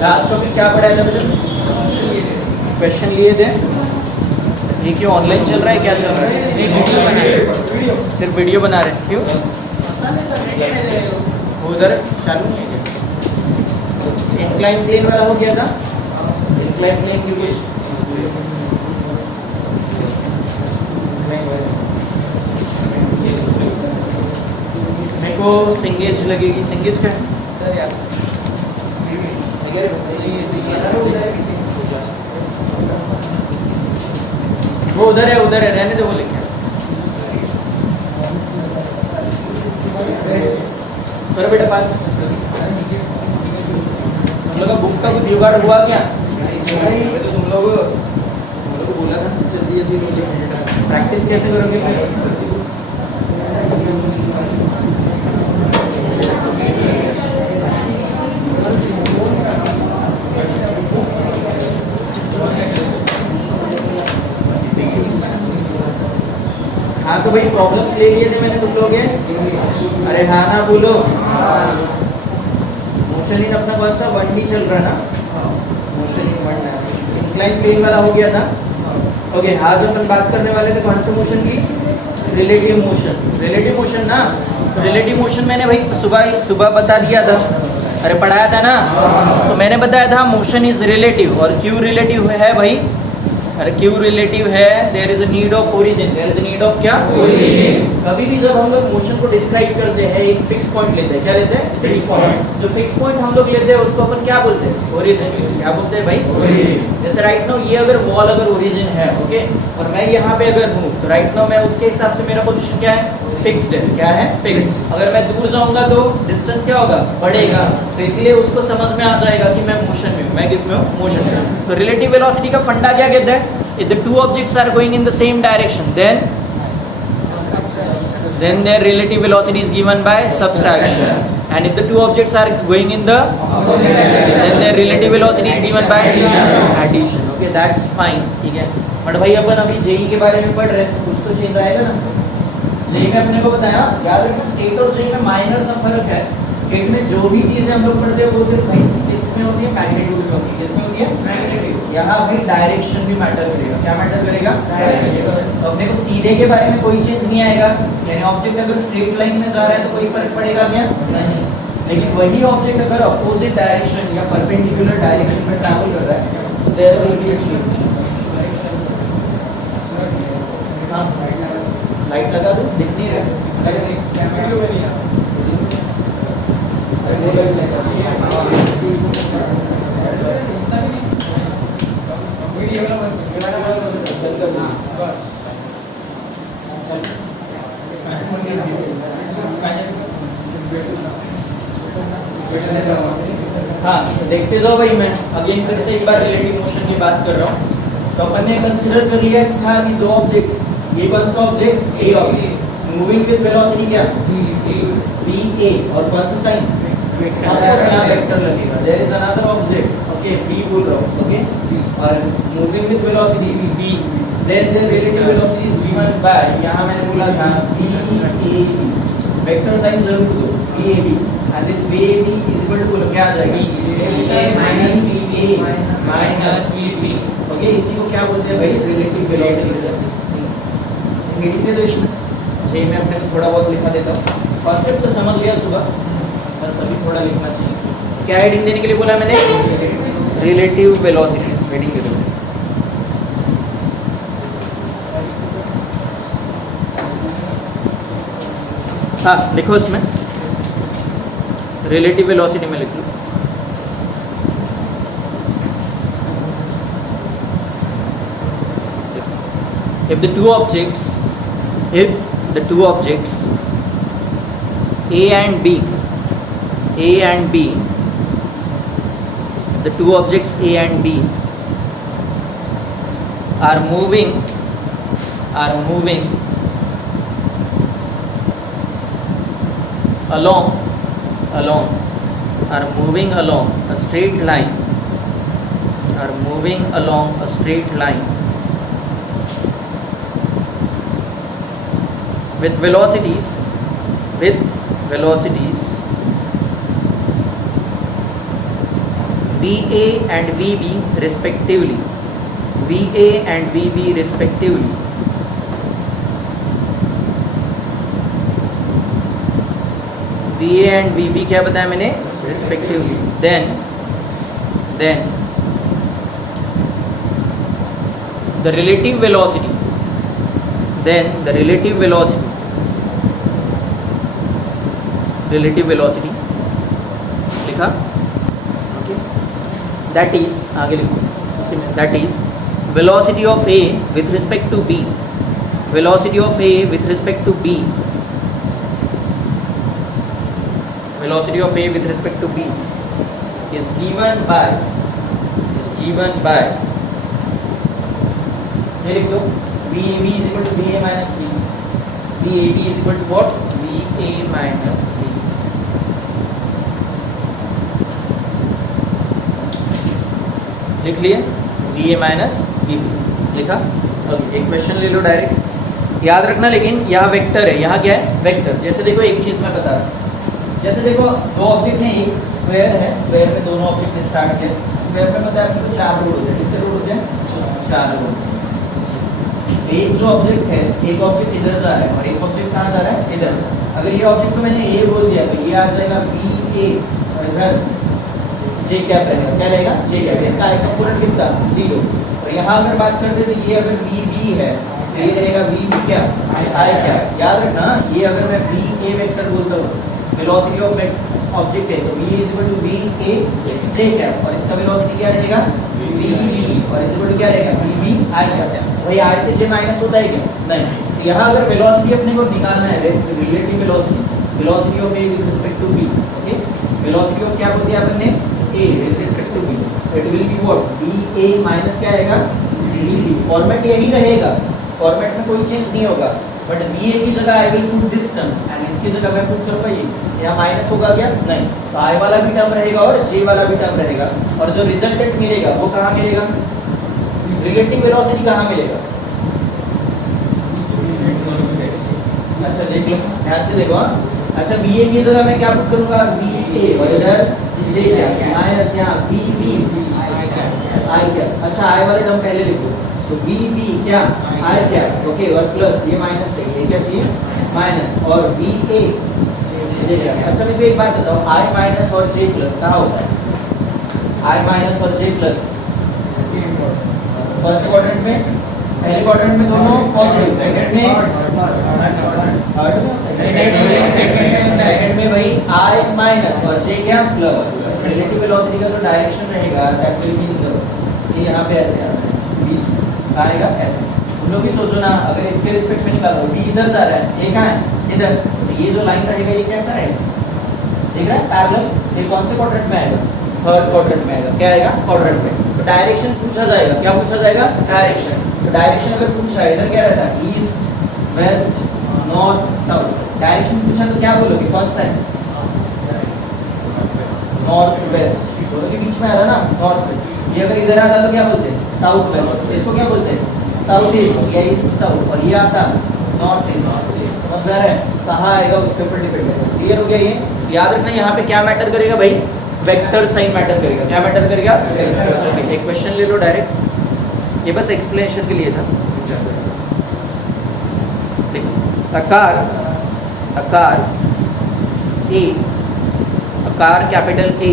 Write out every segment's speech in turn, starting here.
Last topic क्या पढ़ाया था बेटा? क्वेश्चन लिए थे। ये क्यों ऑनलाइन चल रहा है, क्या चल रहा है? वीडियो बना रहे, सिर्फ वीडियो बना रहे हैं। क्यों उधर चालू नहीं है? इंक्लाइन प्लेन वाला हो गया था। इंक्लाइन प्लेन की कुछ मेरे को सिंगेज लगेगी। सिंगेज क्या है सर? यार वो उधर है, रहने दो, वो लेके करो बेटा पास। तुम लोग का बुक का कुछ जुगाड़ हुआ क्या? तो तुम लोग बोला था जल्दी जल्दी प्रैक्टिस कैसे करोगे? हाँ तो भाई प्रॉब्लम्स ले लिए थे मैंने तुम लोग के। अरे हाँ ना बोलो। मोशन इन अपना कौन सा 1D चल रहा है ना? Motion in 1D। Incline plane वाला हो गया था। ओके, आज अपन बात करने वाले थे कौन से मोशन की? Relative motion. रिलेटिव मोशन ना, तो रिलेटिव मोशन मैंने भाई सुबह बता दिया था। अरे पढ़ाया था ना, तो मैंने बताया था मोशन इज रिलेटिव। और क्यों रिलेटिव है भाई? अरे क्यों रिलेटिव है? There is a need of origin. There is a need of क्या? ओरिजिन। कभी भी जब हम लोग मोशन को डिस्क्राइब करते हैं एक फिक्स पॉइंट लेते हैं। क्या लेते हैं? Fix point. जो फिक्स पॉइंट हम लोग लेते हैं उसको अपन क्या बोलते हैं? ओरिजिन। क्या बोलते हैं भाई? ओरिजिन। जैसे राइट नाउ ये अगर वॉल अगर ओरिजिन है, ओके, और मैं यहाँ पे अगर हूँ तो राइट नाउ मैं उसके हिसाब से मेरा पोजीशन क्या है? फिक्स्ड है। क्या है? फिक्स्ड। अगर मैं दूर जाऊंगा तो डिस्टेंस क्या होगा? बढ़ेगा। तो इसलिए उसको समझ में आ जाएगा कि मैं मोशन में हूँ। मैं किस में हूँ? मोशन में। तो रिलेटिव वेलोसिटी का फंडा क्या कहता है? If the two objects are going in the same direction, then their relative velocity is given by subtraction. And if the two objects are going in the then their relative velocity is given by addition. Okay, that's fine. ठीक है। But भाई अपन अभी JEE के बारे में पढ़ रहे हैं, कुछ तो चेंज आएगा ना? जेई में अपने को बताया, याद रखना स्टेट और जेई में माइनर सा फर्क है। स्टेट में जो भी चीजें हम लोग पढ़ते हैं वो सिर्फ भाई किसमें होती है? मैग्नीट्यूड में होती है। किसमें होती है? मैग्नीट्यूड। यहाँ भाई डायरेक्शन भी मैटर करेगा। क्या मैटर करेगा? डायरेक्शन। तो अपने को सीधे के बारे में कोई चेंज नहीं आएगा। यानी ऑब्जेक्ट अगर स्ट्रेट लाइन में जा रहा है तो कोई फर्क पड़ेगा क्या? नहीं। लेकिन वही ऑब्जेक्ट अगर अपोजिट डायरेक्शन या परपेंडिकुलर डायरेक्शन में ट्रैवल कर रहा है तो there will be a change. हाँ, लाइट लगा दो, दिख नहीं रहा। वीडियो में नहीं आ हाँ, देखते जाओ भाई। मैं अगेन फिर से एक बार रिलेटिव मोशन की बात कर रहा हूँ। तो अपन ने कंसीडर कर लिया था कि दो ऑब्जेक्ट्स, ये कौन सा object? A object moving with velocity क्या? V A. और कौन सा साइन? वेक्टर लगेगा। There is another object, okay, B बोल रहा हूँ, ओके, और moving with velocity V. Then the relative velocity is given by, यहाँ मैंने बोला था V A B. Vector sign जरूर दो, V A B. And this V A B is equal to क्या आ जाएगा? Minus V A minus V B. Okay, इसी को क्या बोलते हैं भाई? Relative velocity. लिखते तो इसमें सही में अपने को थोड़ा बहुत लिखा देता हूँ। कॉन्सेप्ट तो समझ लिया सुबह, बस अभी थोड़ा लिखना चाहिए। क्या हेडिंग देने के लिए बोला मैंने? Relative velocity. हेडिंग दे दो। हाँ लिखो इसमें रिलेटिव वेलोसिटी में लिख लो। If the two objects A and B, the two objects A and B are moving along a straight line, with velocities VA and VB respectively, VA and VB respectively, VA and VB क्या बताया मैंने, respectively, then the relative velocity, लिखा, okay, that is, आगे लिखो उसी में, that is velocity of A with respect to B, velocity of A with respect to B, velocity of A with respect to B is given by ये लिख दो, VAB is equal to VA minus V, VAB is equal to what, VA minus V. लिख लिए, VA minus VB लिखा। अब एक question ले लो direct, याद रखना लेकिन यहाँ वेक्टर है, यहाँ क्या है, वेक्टर। जैसे देखो एक चीज़ मैं बता रहा हूँ, जैसे देखो दो ऑब्जेक्ट हैं, एक स्क्वायर है, स्क्वायर में दोनों ऑब्जेक्ट ने स्टार्ट किया, स्क्वायर में पता है आपको 4 रोड होते हैं, कितने रोड होते हैं, 4 रोड। एक जो ऑब्जेक्ट है, एक ऑब्जेक्ट इधर जा रहा है और एक ऑब्जेक्ट कहाँ जा रहा है, इधर। अगर ये ऑब्जेक्ट को मैंने ए बोल दिया तो ये आ जाएगा VA और इधर J कैप रहेगा, क्या रहेगा, J कैप। इसका आई कंपोनेंट कितना, 0। और यहाँ अगर बात करते तो ये अगर VB है तो ये रहेगा VB क्या, I कैप। याद रखना, ये अगर मैं VA वेक्टर बोलता हूँ, वेलोसिटी ऑफ ऑब्जेक्ट है तो V is equal to VA J cap, और इसका वेलोसिटी क्या रहेगा, VB, और इज इक्वल टू क्या रहेगा, VB I कैप। भाई I से J माइनस होता है क्या, नहीं। यहाँ अगर वेलोसिटी अपने को निकालना है, relative velocity of A with respect to B, okay, velocity of क्या बोलती है आपने, A with respect to B, it will be what, VA minus क्या आएगा, VB। फॉर्मेट यही रहेगा, फॉर्मेट में कोई चेंज नहीं होगा, बट VA की जगह I will put this term and इसकी जगह मैं पुट करूंगा ये, यहाँ माइनस होगा क्या, नहीं। तो I वाला भी टर्म रहेगा और J वाला भी टर्म रहेगा, और जो रिजल्टेंट मिलेगा वो कहाँ मिलेगा, रिलेटिव वेलोसिटी कहाँ मिलेगा। अच्छा देख लो, ध्यान से देखो। अच्छा VA की जगह मैं क्या पुट करूंगा, VA, और इधर J क्या, माइनस यहाँ VB I क्या। अच्छा I वाला टर्म पहले लिखो, सो VB क्या, I क्या, ओके, और प्लस ये माइनस चाहिए, क्या चाहिए, माइनस, और VA J क्या। अच्छा मेरे को एक बात बताओ, I माइनस और J प्लस कहाँ होता है, I माइनस और J प्लस कौन से क्वाड्रेंट में, पहले क्वाड्रेंट में दोनों पॉजिटिव, सेकंड में सेकंड में भाई I माइनस और J क्या, प्लस। रिलेटिव वेलोसिटी का जो डायरेक्शन रहेगा दैट विल मीन ये यहाँ पे ऐसे आता है, बीच में आएगा ऐसे। तुम लोग भी सोचो ना, अगर इसके रिस्पेक्ट में निकालो, B इधर जा रहा है, ये कहाँ है, इधर, तो ये जो लाइन रहेगा ये कैसा रहेगा, दिख रहा है, पैरेलल। ये कौन से क्वाड्रेंट में आएगा, थर्ड क्वाड्रेंट में आएगा, क्या आएगा, क्वाड्रेंट में। तो डायरेक्शन पूछा जाएगा, क्या पूछा जाएगा, डायरेक्शन। तो डायरेक्शन अगर पूछा है, इधर क्या रहता है, east west north south. Direction पूछा तो क्या बोलोगे, कौन सा है, नॉर्थ वेस्ट, दोनों के बीच में आ रहा ना, नॉर्थ वेस्ट। ये अगर इधर आता तो क्या बोलते हैं, साउथ वेस्ट, इसको क्या बोलते हैं, साउथ ईस्ट या ईस्ट साउथ, और ये आता नॉर्थ ईस्ट। समझ रहा है, कहाँ आएगा उसके ऊपर डिपेंड करेगा। क्लियर हो गया ये। याद रखना यहाँ पे क्या मैटर करेगा भाई, वेक्टर साइन मैटर करेगा। क्या मैटर करेगा, वेक्टर। एक क्वेश्चन ले लो डायरेक्ट, ये बस एक्सप्लेनेशन के लिए था। आकार A, आकार capital A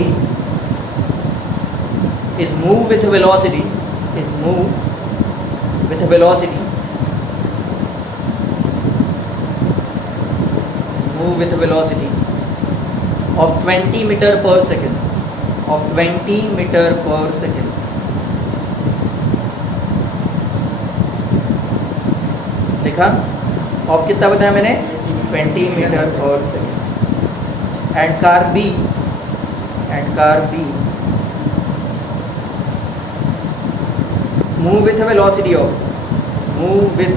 is move with velocity, is move with velocity, is move with velocity of 20 meter per second, of 20 meter per second. लिखा, ऑफ कितना बताया मैंने, 20 metre per second. And car B, move with a velocity of, move with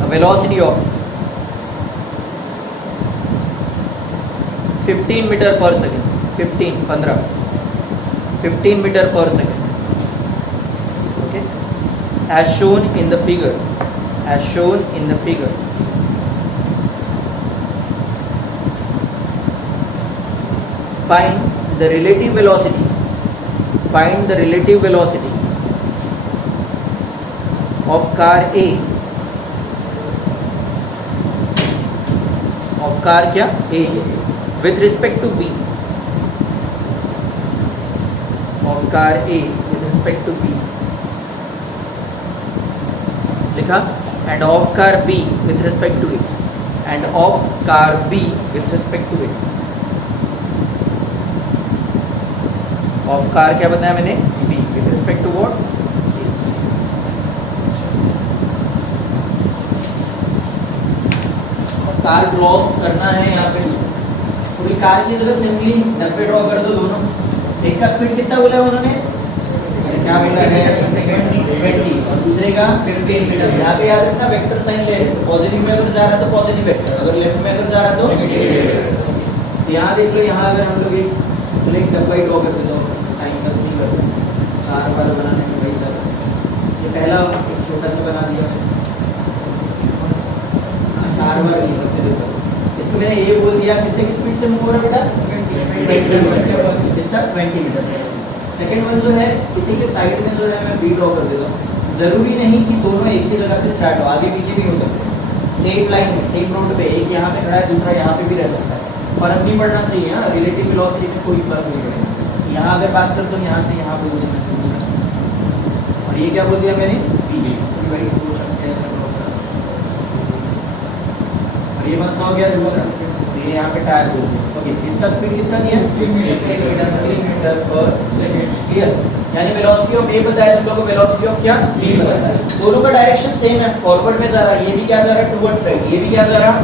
a velocity of 15 metre per second, 15 metre per second, okay, as shown in the figure, as shown in the figure. Find the relative velocity find the relative velocity of car A, of car क्या A, with respect to B, of car A with respect to B लिखा, and of car B with respect to it, and of car B with respect to it. Of car क्या बताया मैंने, B, with respect to what, car draw करना है यहाँ पे, पूरी car की जगह सिंपली डब्बे ड्रॉ कर दो दोनों। एक का स्पीड कितना बोला है उन्होंने, क्या बोला है 20, और दूसरे का 15 मीटर। यहाँ पे याद रखना वेक्टर साइन ले, पॉजिटिव में अगर जा रहा है तो पॉजिटिव वेक्टर, अगर लेफ्ट में अगर जा रहा है तो यहाँ देख लो, यहाँ अगर हम लोग एक डब्बा ही ड्रॉ कर देते हो, टाइम वेस्ट नहीं करते, कार वाला बनाने में वही ज़्यादा। ये पहला एक छोटा सा बना दिया कार वाला, इसको मैंने ये बोल दिया कितने की स्पीड से मूव हो रहा है बेटा, 20 मीटर। सेकेंड वन जो है इसी के साइड में जो है मैं बी ड्रॉ कर देता हूँ। जरूरी नहीं कि दोनों एक ही जगह से स्टार्ट हो, आगे पीछे भी हो सकते हैं। स्ट्रेट लाइन में सेम रोड पे एक यहाँ पे खड़ा है, दूसरा यहाँ पे भी रह सकता है, फर्क नहीं पड़ना चाहिए। हाँ, रिलेटिव वेलोसिटी में कोई फर्क नहीं पड़ेगा। यहाँ अगर बात करें तो यहाँ से यहाँ बोल देना, और ये क्या बोल दिया मैंने, और ये वन सा हो गया दूसरा, ये यहाँ पे टायर बोल दिया। ओके, इसका स्पीड कितना दिया, 3 मीटर पर सेकंड। क्लियर, यानी वेलोसिटी ऑफ ए बताया तुम लोगों को, वेलोसिटी ऑफ क्या बी बताया। दोनों का डायरेक्शन सेम है, फॉरवर्ड में जा रहा है, ये भी क्या जा रहा है टुवर्ड्स राइट, ये भी क्या जा रहा है,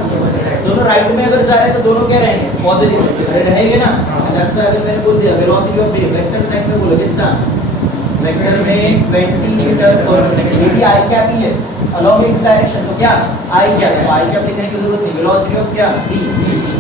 दोनों राइट में अगर जा रहे हैं तो दोनों क्या रहेंगे, पॉजिटिव रहेंगे ना। दैट्स व्हाई अगर मैंने बोल दिया velocity of A, vector sign में बोलो कितना, वेक्टर में 20 मीटर पर सेकंड। ये भी आई कैप ही है, अलोंग एक्स डायरेक्शन, तो क्या आई कैप, आई कैप लिखने की जरूरत नहीं। वेलोसिटी ऑफ क्या बी,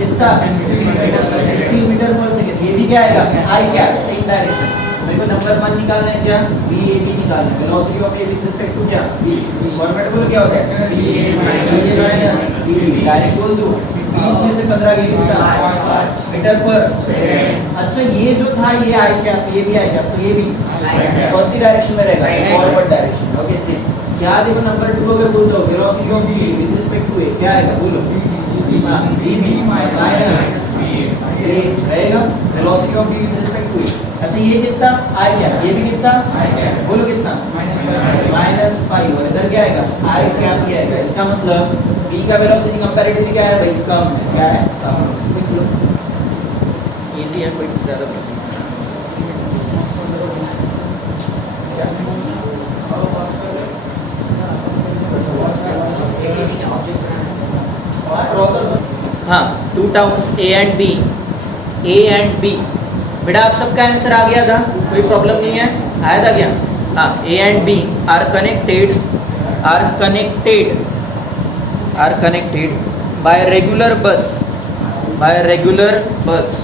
कितना 15 मीटर पर सेकंड, ये भी क्या आएगा आई कैप, सेम डायरेक्शन। मेरे को नंबर 1 निकालना है, क्या बी ए बी निकालना है। Velocity of A with respect to क्या बी, फॉर्मेट बोलो क्या होता है V A minus V B, direct बोल दो 20 में से 15 किलोमीटर पर सेकंड। अच्छा, ये जो था ये आई कैप, ये भी आई कैप, तो ये भी कौन सी डायरेक्शन में रहेगा, फॉरवर्ड डायरेक्शन। Okay, same. क्या देखो नंबर 2 अगर बोलते हो velocity of B with respect to A क्या आएगा, बोलो बी बी माइनस ए रहेगा, velocity of B with respect to A. अच्छा, ये कितना आई कैप, ये भी कितना आई कैप, बोलो कितना -5, और इधर क्या आएगा आई कैप क्या आएगा। इसका मतलब बी का वेलोसिटी कंपैरेटिवली क्या है भाई, कम है, क्या है कम। इजी है, कोई ज्यादा नहीं। हाँ, 2 terms A and B, A and B. बेटा आप सबका आंसर आ गया था, कोई प्रॉब्लम नहीं है, आया था क्या। हाँ, A and B are connected by regular bus,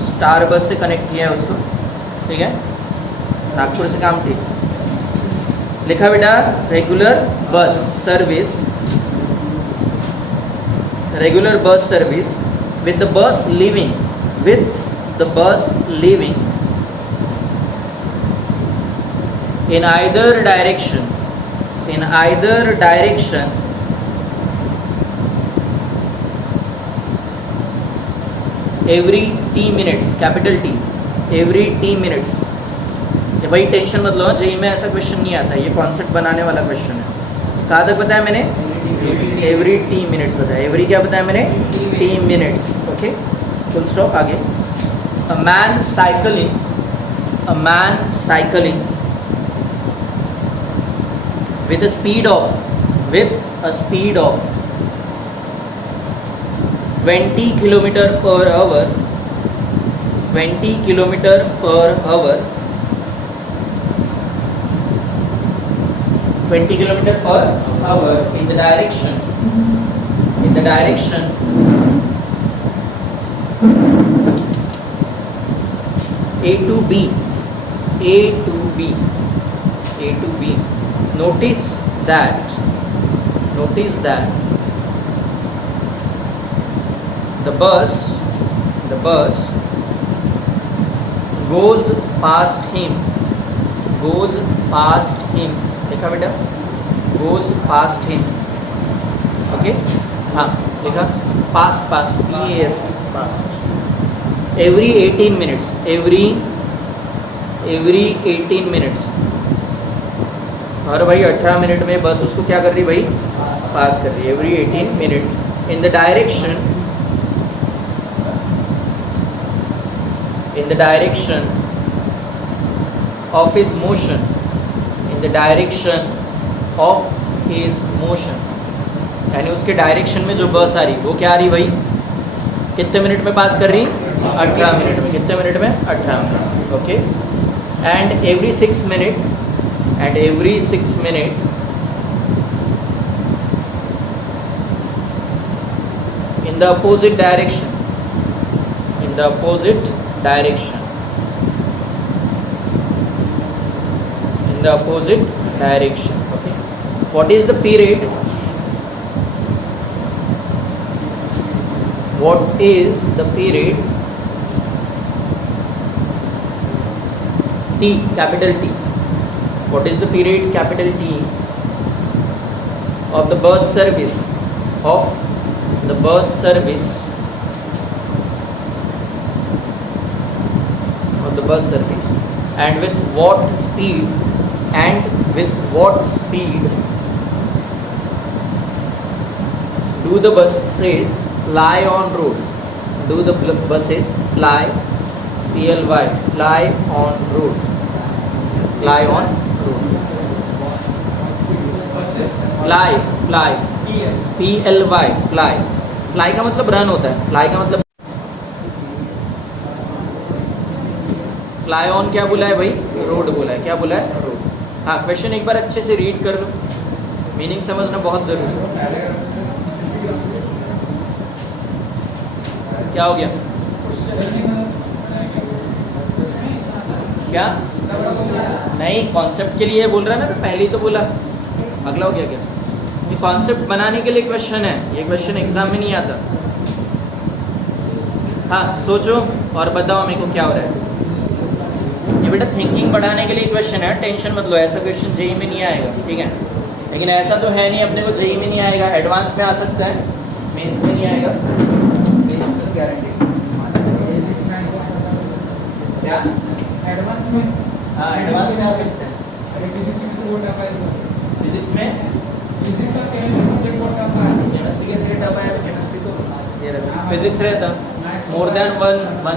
star bus से कनेक्ट किया है उसको, ठीक है। नागपुर से काम ठीक लिखा बेटा, regular bus service with the bus leaving in either direction every t minutes, capital T, every t minutes। ये भाई टेंशन मत लो, जेईई में ऐसा क्वेश्चन नहीं आता, ये कॉन्सेप्ट बनाने वाला क्वेश्चन है। कहाँ तक बताया मैंने, एवरी टी मिनट्स बताया, एवरी क्या बताया मैंने, T minutes. Okay, full stop. आगे, a man cycling with a speed of 20 kilometer per hour 20 kilometer per hour 20 kilometer per hour in the direction A to B. Notice that the bus goes past him goes past him. लिखा बेटा, goes past him. Okay, हाँ लिखा, past past PAST past. Every 18 minutes, every 18 minutes. और भाई 18 minute में बस उसको क्या कर रही भाई, पास कर रही है. Every 18 minutes in the direction of his motion, in the direction of his motion, यानी उसके डायरेक्शन में जो बस आ रही वो क्या आ रही भाई, कितने मिनट में पास कर रही, 18 मिनट में. कितने मिनट में, 18 minute. Okay. And every 6 minute, and every 6 minutes in the opposite direction, in the opposite direction, in the opposite direction. Okay, what is the period, what is the period T, capital T, what is the period capital T of the bus service, of the bus service, of the bus service, and with what speed, and with what speed do the buses ply on road, do the buses ply, PLY, ply on road, ply on ply, ply, PLY, ply. Ply का मतलब run होता है, ply का मतलब, ply on क्या बोला है भाई, रोड बोला है. क्या बोला है, रोड. हाँ, क्वेश्चन एक बार अच्छे से रीड कर लो, मीनिंग समझना बहुत जरूरी है. क्या हो गया, क्या नहीं, कॉन्सेप्ट के लिए बोल रहा ना, तो पहले ही तो बोला. अगला हो गया क्या, ये कॉन्सेप्ट बनाने के लिए क्वेश्चन है, ये क्वेश्चन एग्जाम में नहीं आता. हाँ, सोचो और बताओ मेरे को क्या हो रहा है. ये बेटा थिंकिंग बढ़ाने के लिए क्वेश्चन है, टेंशन मत लो. ऐसा क्वेश्चन जेई में नहीं आएगा, ठीक है, लेकिन ऐसा तो है नहीं अपने को जेई में नहीं आएगा, एडवांस में आ सकता है, मेंस में नहीं आएगा. मेंस में गारंटी. क्या एडवांस में, हाँ एडवांस में आ सकता है. फिजिक्स में, फिजिक्स और केमिस्ट्री सब्जेक्ट बहुत टफ है. केमिस्ट्री कैसे टफ है, केमिस्ट्री तो ये रहता, फिजिक्स रहता मोर देन वन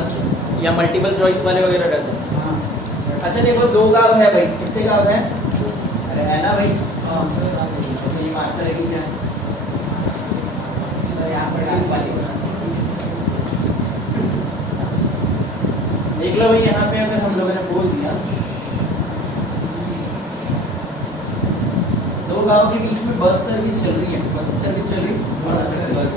या मल्टीपल चॉइस वाले वगैरह रहते. अच्छा देखो, 2 गाँव है भाई, कितने गाँव है, अरे है ना भाई, तो ये मार्क करेगी क्या, यहाँ पर देख लो भाई. यहाँ पे अगर हम लोगों ने बोल दिया 2 गाँव के बीच में बस सर्विस चल रही है, बस सर्विस चल रही, बस.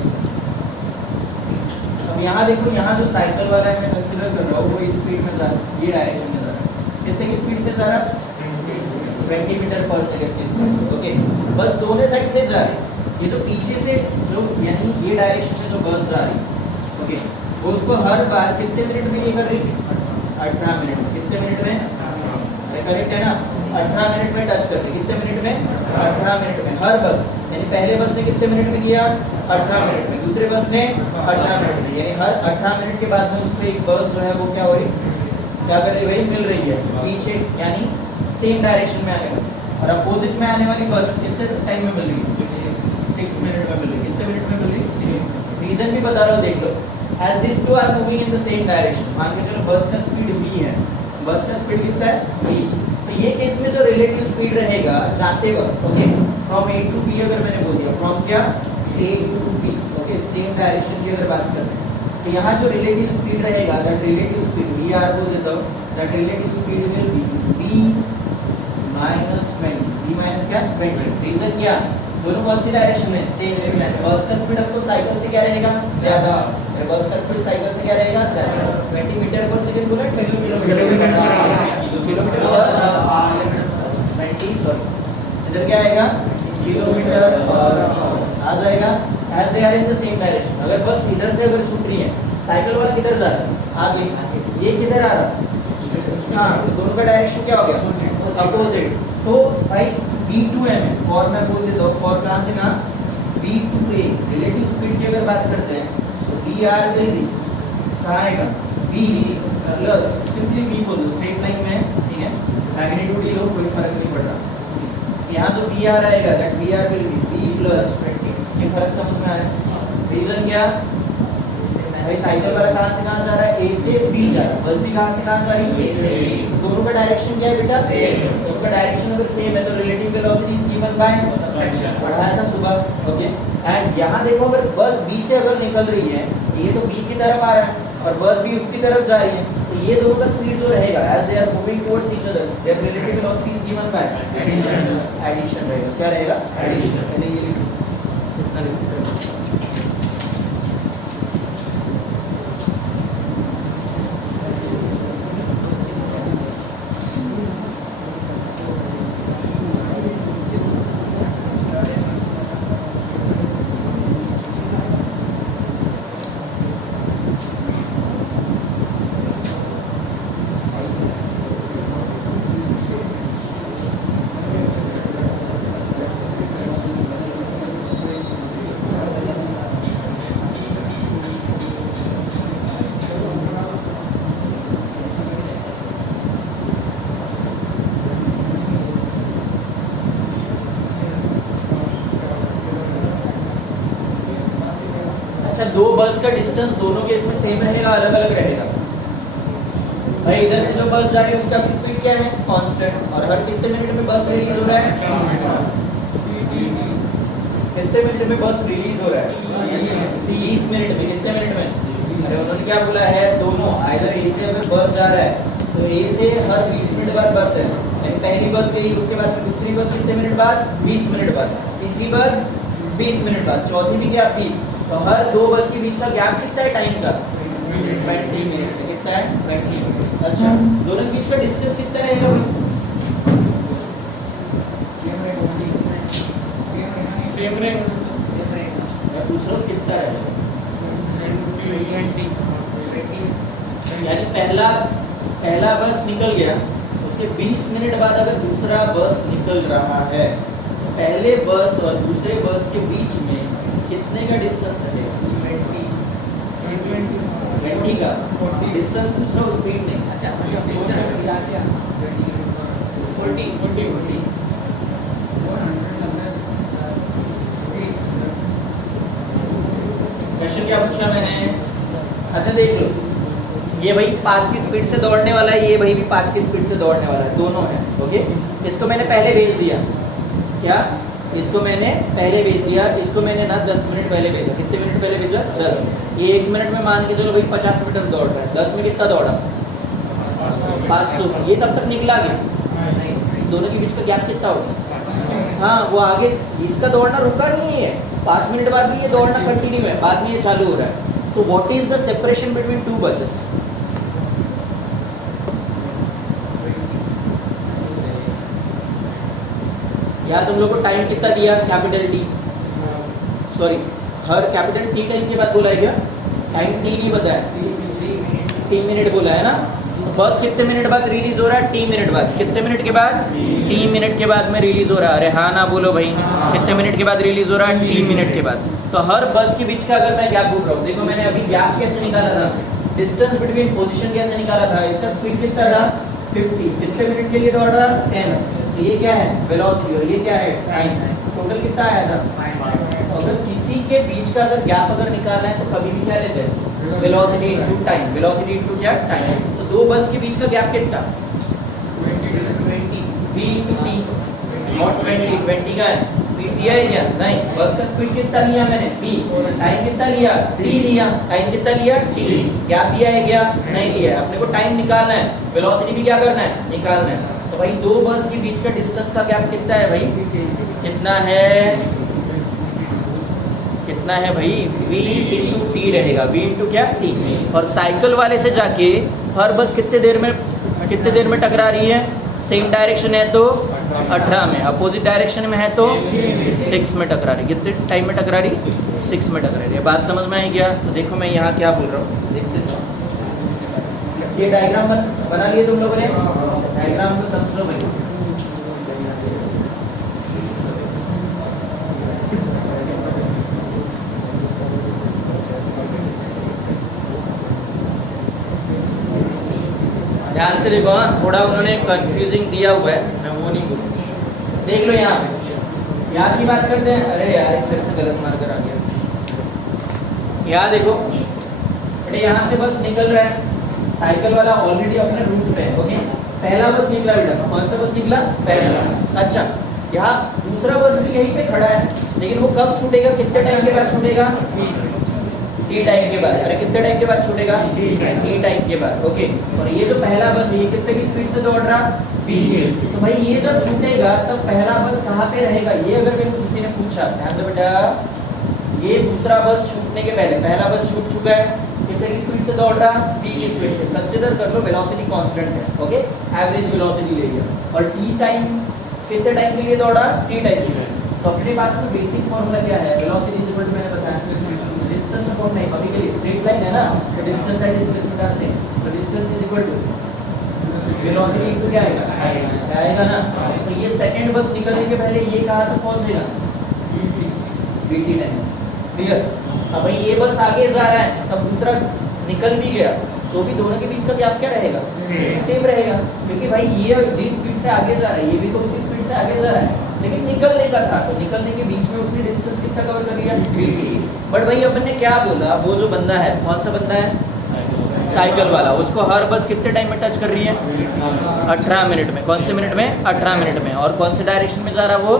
अब यहाँ देखो, यहाँ जो साइकिल वाला है मैं कंसीडर कर रहा हूँ, वो स्पीड में जा रहा है, ये डायरेक्शन में जा रहा है. कितने की स्पीड से जा रहा है, 20 मीटर पर सेकंड की स्पीड से. ओके, बस दोनों साइड से जा रही है. ये जो पीछे से जो, यानी ये डायरेक्शन में जो बस जा रही है, ओके, वो उसको हर बार कितने मिनट में ये कर रही है, 18 मिनट में. कितने मिनट में, करेक्ट है ना, 18 मिनट में टच कर रही. कितने मिनट में, 18 मिनट में हर बस. यानी पहले बस ने कितने मिनट में किया, 18 मिनट में. दूसरे बस ने 18 मिनट में. यानी हर 18 मिनट के बाद में उससे एक बस जो है वो क्या हो रही, क्या कर रही भाई, मिल रही है पीछे, यानी सेम डायरेक्शन में आने वाली. और अपोजिट में आने वाली बस कितने टाइम में मिल रही है, 6 मिनट में मिल रही. कितने मिनट में मिल रही, रीजन भी बता रहा हूँ, देख लो. As these two are moving in the same direction, मान के चलो बस का स्पीड v है, बस का स्पीड कितना है, v. तो ये केस में जो रिलेटिव स्पीड रहेगा जाते वक्त, okay, from A to B अगर मैंने बोल दिया, फ्रॉम क्या, A to B, okay, same direction की अगर बात कर रहे हैं, तो यहाँ जो रिलेटिव स्पीड रहेगा, that relative speed v r बोल देता हूँ, that relative speed will be v minus 20. v minus क्या, 20. रीजन क्या, दोनों कौन सी डायरेक्शन में, सेम. बस का स्पीड आपको साइकिल से क्या रहेगा, ज्यादा. बस का स्पीड साइकिल से क्या रहेगा, ज्यादा. 20 मीटर पर सेकंड बोला, किलोमीटर, 20, सॉरी, इधर क्या आएगा, किलोमीटर आ जाएगा. As they are in the same direction. अगर बस इधर से अगर छूट रही है, साइकिल वाला किधर जा रहा है, आगे. ये किधर आ रहा है, हाँ, दोनों का डायरेक्शन क्या हो गया, अपोजिट। तो भाई V2m है, और मैं बोल देता हूँ और कहाँ से कहाँ V2a रिलेटिव स्पीड की अगर बात करते हैं तो VR विल बी कहाँ आएगा V प्लस सिंपली V बोल दो, स्ट्रेट लाइन में ठीक है, मैग्नीट्यूड ही लो कोई फर्क नहीं पड़ रहा। यहाँ तो VR आएगा, that VR will be V plus 20। ये फर्क समझ में आया? रीजन क्या भाई, साइकिल वाला कहाँ से कहाँ जा रहा है, A से B जा रहा है, बस भी कहाँ से कहाँ जा रही है, A से B। दोनों का डायरेक्शन क्या है बेटा, सेम। दोनों का डायरेक्शन अगर सेम है तो relative velocity is given bye पढ़ाया था सुबह, ओके। एंड यहाँ देखो अगर बस B से अगर निकल रही है, ये तो B की तरफ आ रहा है और बस भी उसकी तरफ जा रही है, तो ये दोनों का स्पीड जो रहेगा as they are moving towards each other, their relative velocity is given by addition रहेगा। क्या रहेगा, एडिशन। मैंने ये लिखा कितना लिखा, दो बस का डिस्टेंस दोनों केस में सेम रहेगा, अलग अलग रहेगा भाई। इधर से जो बस जा रही है उसका स्पीड क्या है, कांस्टेंट। और हर कितने मिनट में बस रिलीज हो रहा है, कितने मिनट में बस रिलीज हो रहा है, 30 मिनट में। कितने मिनट में, अरे उन्होंने क्या बोला है, दोनों आइदर ए से अगर बस जा रहा है तो ए से हर 20 मिनट बाद बस है, यानी पहली बस गई, उसके बाद दूसरी बस कितने मिनट बाद, 20 मिनट बाद, तीसरी बस 20 मिनट बाद, चौथी भी क्या 20। तो हर दो बस के बीच का गैप कितना है टाइम का, 20 मिनट से। कितना है, 20 मिनट। अच्छा, दोनों के बीच का डिस्टेंस कितना रहेगा भाई, सेम रहेगा। मैं पूछ रहा हूँ कितना है, यानी पहला बस निकल गया, उसके 20 मिनट बाद अगर दूसरा बस निकल रहा है तो पहले बस और दूसरे बस के बीच में कितने का डिस्टेंस रहेगा, 20 का। 40 डिस्टेंस पूछ रहा हूँ, स्पीड नहीं। अच्छा, क्वेश्चन क्या पूछा मैंने, अच्छा देख लो, ये भाई 5 की स्पीड से दौड़ने वाला है, ये भाई भी 5 की स्पीड से दौड़ने वाला है, दोनों है, ओके। इसको मैंने पहले भेज दिया, क्या, इसको मैंने पहले भेज दिया, इसको मैंने ना 10 मिनट पहले भेजा। कितने मिनट पहले भेजा, 10। ये 1 मिनट में मान के चलो भाई 50 मीटर दौड़ रहा है, 10 में कितना दौड़ा, 500। ये तब तक निकला गया, दोनों के बीच का गैप कितना होगा, हाँ वो आगे, इसका दौड़ना रुका नहीं है, 5 मिनट बाद भी ये दौड़ना कंटिन्यू है, बाद में ये चालू हो रहा है। तो what is the separation between two buses, यहाँ तुम लोग को टाइम कितना दिया, कैपिटल टी, सॉरी हर कैपिटल टी टाइम के बाद बोला है क्या, टाइम टी नहीं बताया, 3 मिनट बोला है ना। तो बस कितने मिनट बाद रिलीज हो रहा है, टी मिनट बाद। कितने मिनट के बाद, टी मिनट के बाद में रिलीज हो रहा है। अरे हाँ ना बोलो भाई, कितने मिनट के बाद रिलीज हो रहा है, टी मिनट के बाद। तो हर बस के बीच का अगर मैं गैप बोल रहा हूँ, देखो मैंने अभी गैप कैसे निकाला था, डिस्टेंस बिटवीन पोजीशन कैसे निकाला था, इसका स्पीड कितना था 50, कितने मिनट के लिए दौड़ रहा 10, तो ये क्या है वेलोसिटी और ये क्या है टाइम, टोटल कितना आया था। तो अगर किसी के बीच का अगर गैप अगर निकालना है तो कभी भी क्या लेते हैं, velocity into time, velocity into क्या टाइम। तो दो बस के बीच का गैप कितना, 20 v इनटू t, नॉट 20 का है, स्पीड दिया है क्या, नहीं, बस का स्पीड कितना लिया मैंने v, टाइम कितना लिया t लिया, टाइम कितना लिया t, गैप दिया है क्या, नहीं दिया है। अपने को टाइम निकालना है, वेलोसिटी भी क्या करना है, निकालना है। तो भाई दो बस के बीच का डिस्टेंस का गैप कितना है भाई, कितना है, कितना है भाई, v इंटू टी रहेगा, v इंटू क्या t। और साइकिल वाले से जाके हर बस कितने देर में टकरा रही है, सेम डायरेक्शन है तो 18 में, अपोजिट डायरेक्शन में है तो 6 में टकरा रही। कितने टाइम में टकरा रही, 6 में टकरा रही है। बात समझ में आई क्या। तो देखो मैं यहाँ क्या बोल रहा हूँ, देखते जाओ। ये डायग्राम बना लिए तुम लोगों ने, डायग्राम को समझो भाई। ध्यान से देखो, हाँ थोड़ा उन्होंने कंफ्यूजिंग दिया हुआ है, मैं वो नहीं बोलूँ। देख लो यहाँ पे यहाँ की बात करते हैं। अरे यार फिर से गलत मार्कर आ गया। यहाँ देखो बेटे, यहाँ से बस निकल रहा है, साइकिल वाला ऑलरेडी अपने रूट पे है। ओके, पहला बस निकला बेटा, कौन सा बस निकला? पहला। अच्छा, यहाँ दूसरा बस भी यहीं पे खड़ा है, लेकिन वो कब छूटेगा, कितने टाइम के बाद छूटेगा? टी टाइम के बाद। अरे कितने टाइम के बाद छूटेगा? टी टाइम के बाद। ओके, और ये जो पहला बस है ये कितने की स्पीड से दौड़ रहा? तो भाई ये जब छूटेगा तब पहला बस कहाँ पे रहेगा? ये अगर मेरे को किसी ने पूछा, ध्यान दो बेटा, ये दूसरा बस छूटने के पहले पहला बस छूट चुका है, कितने की स्पीड से दौड़ रहा? टी की स्पीड से। कंसीडर कर लो वेलोसिटी कांस्टेंट है। ओके, एवरेज वेलोसिटी ले लिया, और टी टाइम कितने टाइम के लिए दौड़ा? टी टाइम के लिए। तो अपने पास में बेसिक फॉर्मूला क्या है? वेलोसिटी इज इक्वल टू, मैंने बताया डिस्टेंस अपॉन टाइम। अभी के लिए स्ट्रेट लाइन है ना, तो distance and displacement are same, तो distance is equal to velocity into क्या आएगा ना। तो ये सेकंड बस निकलने के पहले ये कहाँ तक पहुंचेगा? VT time. क्लियर? अब भाई ये बस आगे जा रहा है, तब दूसरा निकल भी गया, तो भी दोनों के बीच का गैप क्या रहेगा? सेम रहेगा, क्योंकि भाई ये जिस स्पीड से आगे जा रहा है ये भी तो उसी स्पीड से आगे जा रहा है, लेकिन निकलने का था, तो निकलने के बीच में उसने डिस्टेंस कितना कवर कर लिया? बट भाई अपन ने क्या बोला, वो जो बंदा है, कौन सा बंदा है? साइकिल वाला, उसको हर बस कितने टाइम में टच कर रही है? 18 मिनट में। कौन से मिनट में? 18 मिनट में। और कौन से डायरेक्शन में जा रहा है वो?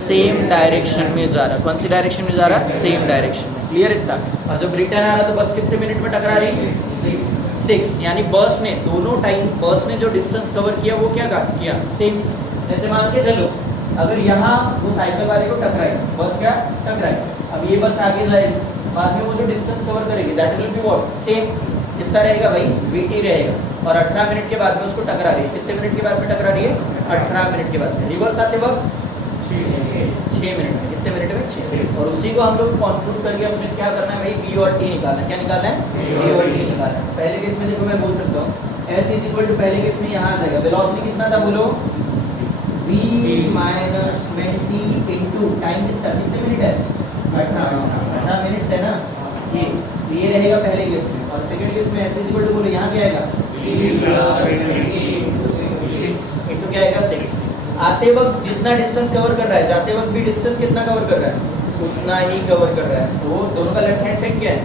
सेम डायरेक्शन में जा रहा है। कौन सी डायरेक्शन में जा रहा है? सेम डायरेक्शन में। क्लियर इतना? और जब रिटर्न आ रहा तो बस कितने मिनट में टकरा रही? 6। यानी बस ने दोनों टाइम बस ने जो डिस्टेंस कवर किया वो क्या किया? सेम। जैसे मान के चलो अगर यहाँ वो साइकिल वाले को टकराई, बस क्या टकराई, अब ये बस आगे जाएगी, बाद में वो जो डिस्टेंस कवर करेगी that will be what? Same. कितना रहेगा भाई? वीटी रहेगा। और 18 मिनट के बाद में उसको टकरा रही है। कितने मिनट के बाद में टकरा रही है? 18 मिनट के बाद में। रिवर्स आते वक्त 6 मिनट में। कितने मिनट में? 6। और उसी को हम लोग कॉन्क्लूड करके अपने क्या करना है भाई? बी और टी निकालना है। क्या निकालना है? बी और टी निकालना है। पहले केस में देखो मैं बोल सकता हूँ एस इज इक्वल टू, पहले केस में यहाँ आ जाएगा वेलोसिटी कितना था बोलो? v माइनस 20 इंटू टाइम कितना? कितने मिनट है? 18 मिनट है ना। ये रहेगा पहले केस में। और सेकंड केस में एस इज इक्वल टू बोलो, यहाँ क्या आएगा? इंटू क्या आएगा? 6। आते वक्त जितना डिस्टेंस कवर कर रहा है, जाते वक्त भी डिस्टेंस कितना कवर कर रहा है? उतना ही कवर कर रहा है। तो वो दोनों का लेफ्ट हैंड साइड क्या है?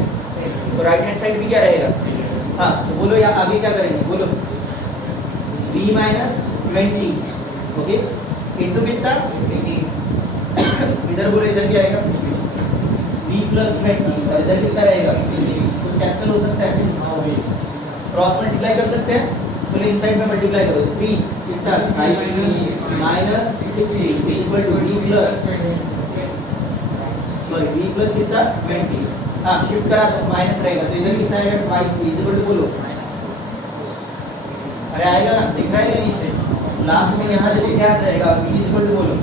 तो राइट हैंड साइड भी क्या रहेगा? हाँ, तो बोलो यहाँ आगे क्या करेंगे? बोलो v माइनस 20, ओके, इंटू कितना? इधर बोलो, इधर क्या आएगा? v प्लस 20, और इधर कितना रहेगा? कुछ कैंसिल हो सकता है, क्रॉस मल्टीप्लाई कर सकते हैं, चलो इनसाइड में मल्टीप्लाई करो। 3 कितना? 5 minus 60 equal to v plus, sorry v plus कितना? 20। हाँ, शिफ्ट करा तो माइनस रहेगा, तो इधर कितना आएगा? 5 इक्वल टू बोलो, अरे आएगा ना, दिख रहा है नीचे लास्ट में, यहाँ देखो क्या आ जाएगा? v इक्वल टू बोलो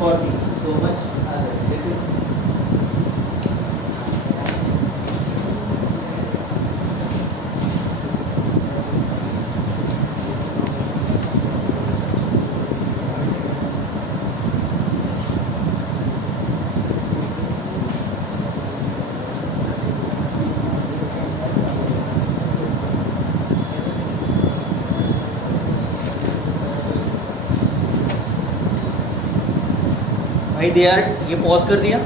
40। सो मच आ जाएगा। देखो भाई दे यार, ये पॉज कर दिया।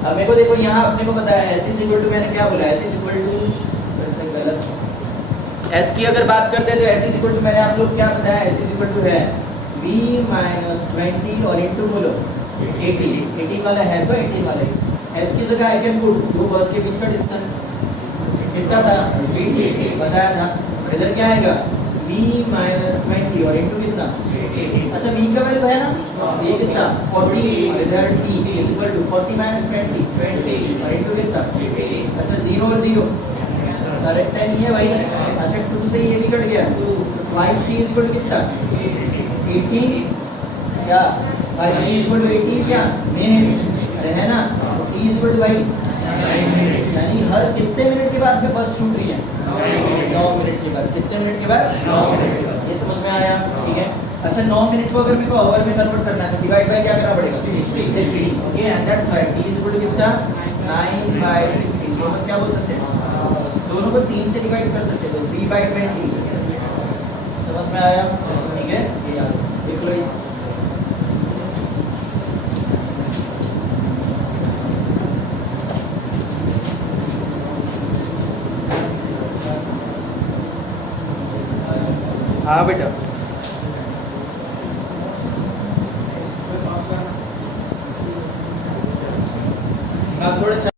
अब मेरे को देखो यहाँ अपने को बताया एस इज इक्वल टू, मैंने क्या बोला? एस इज इक्वल टू, वैसे गलत, एस की अगर बात करते हैं तो एस इज इक्वल टू मैंने आप लोग क्या बताया? एस इज इक्वल टू है v माइनस 20 और इंटू बोलो 80 वाला है तो 80 वाला है। एस की जगह आई कैन पुट दो बस के बीच का डिस्टेंस कितना था? 80 बताया था। इधर क्या आएगा? v माइनस 20 और इंटू कितना? अच्छा v का वैल्यू है ना, ये कितना? 40, और इधर t is equal to 40 minus 20 और इंटू कितना? अच्छा 0 और 0 करेक्ट है नहीं है भाई? अच्छा 2 से ये भी कट गया, तो y t is equal to कितना? 18 क्या? y t is equal to 18 क्या? मिनट, अरे है ना, t इज इक्वल टू भाई यानी हर कितने मिनट के बाद में बस छूट रही है? 9 मिनट के बाद। कितने मिनट के बाद? 9 मिनट के बाद। ये समझ में आया? ठीक है। अच्छा 9 मिनट को अगर मेरे को आवर में कन्वर्ट करना है तो डिवाइड बाय क्या करना पड़ेगा? 60। Okay, and that's right. t is equal to कितना? 9/60। समझ क्या बोल सकते हैं? दोनों को 3 से डिवाइड कर सकते हो, 3/20 समझ में आया? ठीक है, ये याद देख लो। हाँ बेटा, थोड़ा